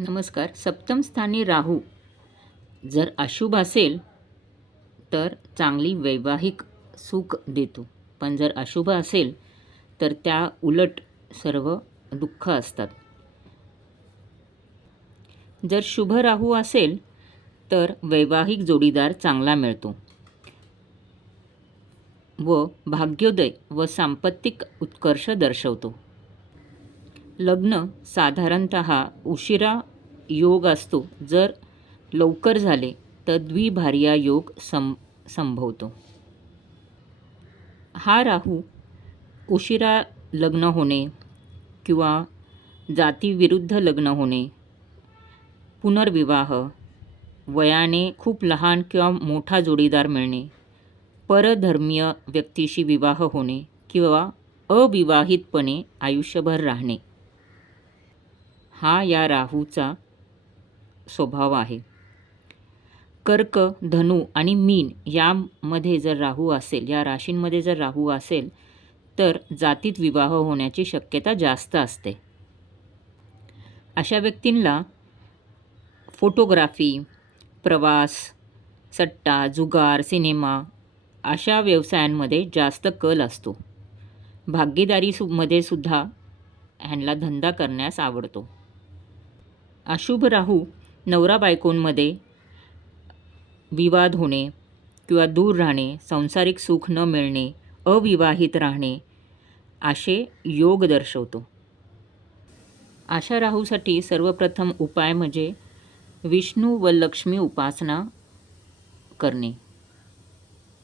नमस्कार. सप्तम स्थानी राहू जर अशुभ असेल तर चांगली वैवाहिक सुख देतो, पण जर अशुभ असेल तर त्या उलट सर्व दुःख असतात. जर शुभ राहू असेल तर वैवाहिक जोडीदार चांगला मिळतो व भाग्योदय व सांपत्तिक उत्कर्ष दर्शवतो. लग्न साधारणतः उशिरा योग असतो, जर लवकर झाले तर द्विभार्या योग संभवतो. हा राहू उशिरा लग्न होणे किंवा जातीविरुद्ध लग्न होणे, पुनर्विवाह, वयाने खूप लहान किंवा मोठा जोडीदार मिळणे, परधर्मीय व्यक्तीशी विवाह होणे किंवा अविवाहितपणे आयुष्यभर राहणे, हा या राहूचा स्वभाव आहे. कर्क, धनु आणि मीन यामध्ये जर राहू असेल, या राशींमध्ये जर राहू असेल तर जातीत विवाह होण्याची शक्यता जास्त असते. अशा व्यक्तींना फोटोग्राफी, प्रवास, सट्टा, जुगार, सिनेमा अशा व्यवसायांमध्ये जास्त कल असतो. भागीदारीमध्ये सुद्धा ह्यांना धंदा करण्यास आवडतो. अशुभ राहू नवरा बायकोंमध्ये विवाद होणे किंवा दूर राहणे, सांसारिक सुख न मिळणे, अविवाहित राहणे असे योग दर्शवतो. अशा राहूसाठी सर्वप्रथम उपाय म्हणजे विष्णू व लक्ष्मी उपासना करणे.